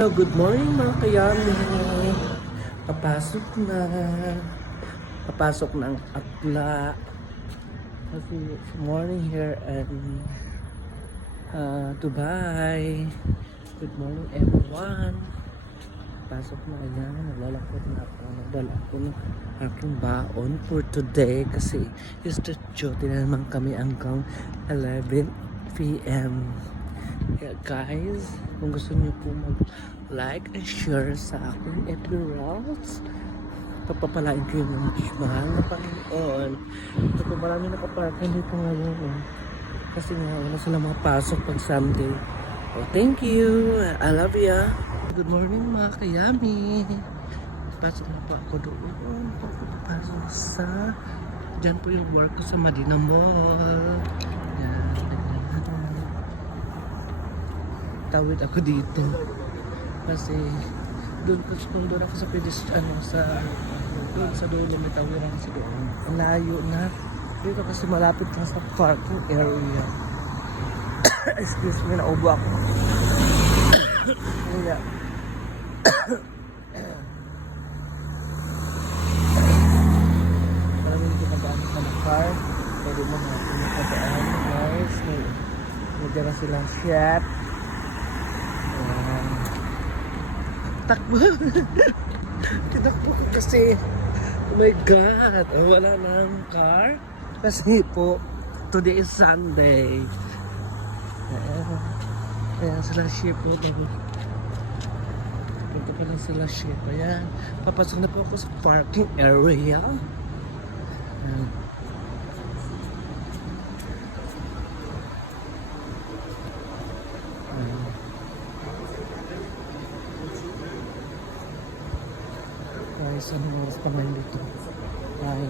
Hello, good morning mga kayami. Papasok na. Papasok ng akla. Kasi morning here in Dubai. Good morning everyone. Pasok na yan. Naglalakot na ako. Nagdala ako ng aking baon for today. Kasi is the duty na naman kami hanggang 11 p.m. Yeah, guys, kung gusto niyo po mag-like and share sa akin FB Reels, papapalain ko yung mahal na Panginoon. Ito po marami nakaparking dito ngayon. Kasi nga wala sila makapasok pag Sunday. Oh, thank you. I love ya. Good morning mga kayami. Pasok na po ako doon. Papasok sa dyan po yung work ko sa Madina Mall. Yan. Tawid ako dito kasi doon ako sa doon sa dulo may tawiran kasi doon ang layo na dito kasi malapit lang sa parking area. Excuse me, naubo ako. Kaya maraming ginagaan ka ng car, pwede mo na pinagkadaan guys. Medyo na silang chef. Takbo. Tinakbo ko kasi oh my god, wala ng car kasi po today is Sunday. Ayan sila ship po. Punta pa lang sila ship. Ayan, papasok na po ako sa parking area. Ayan. Guys, anong oras pa ngayon dito? Ay,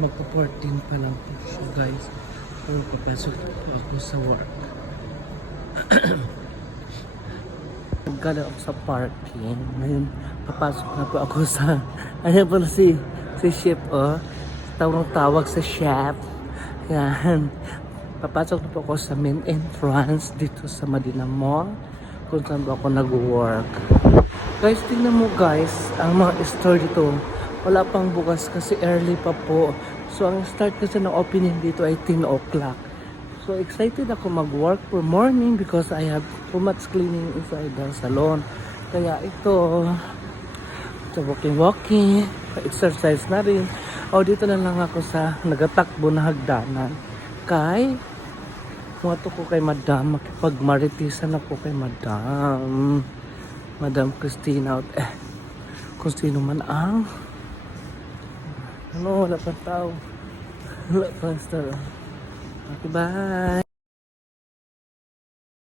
magpa-14 pa lang po. So guys, papasok po ako sa work. Nagkala ako sa parking. Ngayon, papasok na po ako sa ayan po na si chef, oh. Tawag sa chef. Yan. Papasok na po ako sa main entrance dito sa Madina Mall kung saan po ako nag-work. Guys, tingnan mo guys, ang mga store dito wala pang bukas kasi early pa po. So ang start kasi ng opening dito ay 10 o'clock. So excited ako mag-work for morning because I have too much cleaning inside the salon. Kaya ito walking, exercise na rin. O dito na lang ako sa nagatakbo na hagdanan. Muwato ko kay Madam, makipagmaritisan ako kay Madam Christina, kung sino man ang wala pa tao, wala pa star. Okay, bye.